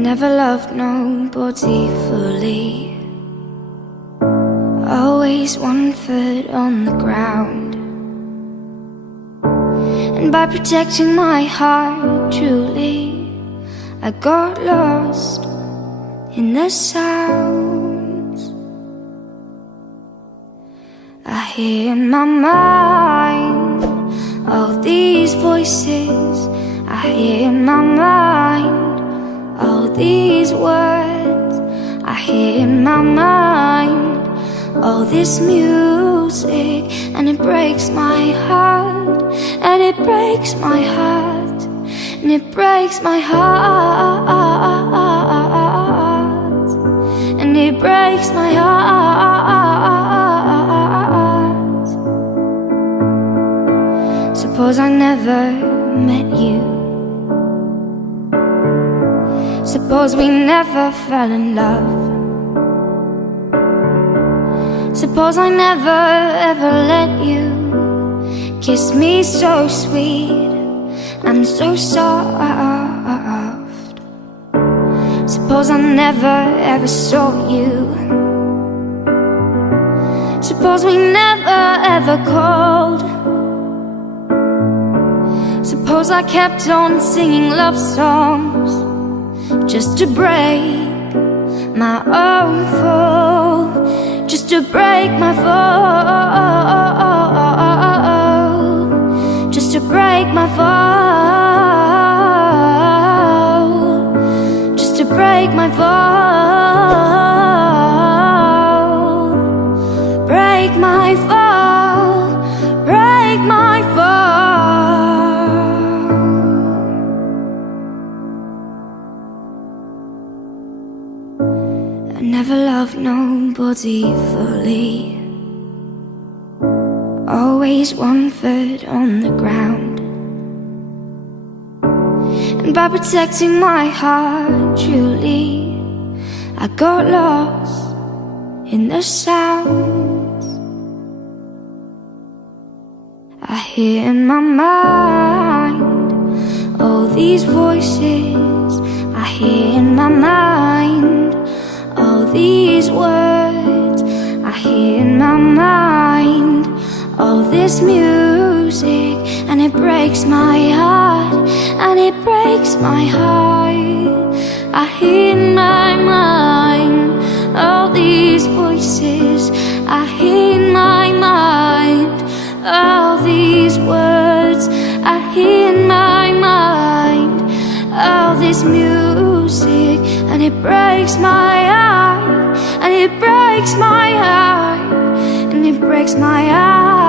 never loved nobody fully. Always one foot on the ground. And by protecting my heart truly, I got lost in the sounds. I hear in my mind all these voices. I hear in my mind all these words. I hear in my mind all this music, and it breaks my heart, and it breaks my heart, and it breaks my heart, and it breaks my heart. Suppose I never met you. Suppose we never fell in love. Suppose I never ever let you kiss me so sweet and so soft. Suppose I never ever saw you. Suppose we never ever called. Suppose I kept on singing love songs just to break my own fall, just to break my fall, just to break my fall, just to break my fall, break my fall, break my fall. I never loved nobody fully. Always one foot on the ground. And by protecting my heart truly, I got lost in the sounds. I hear in my mind all these voices. I hear in my mind all these words. I hear in my mind all this music, and it breaks my heart, and it breaks my heart. I hear in my mind all these voices. I hear in my mind all these words. I hear in my mind all this music, and it breaks my heart, and it breaks my heart, and it breaks my heart.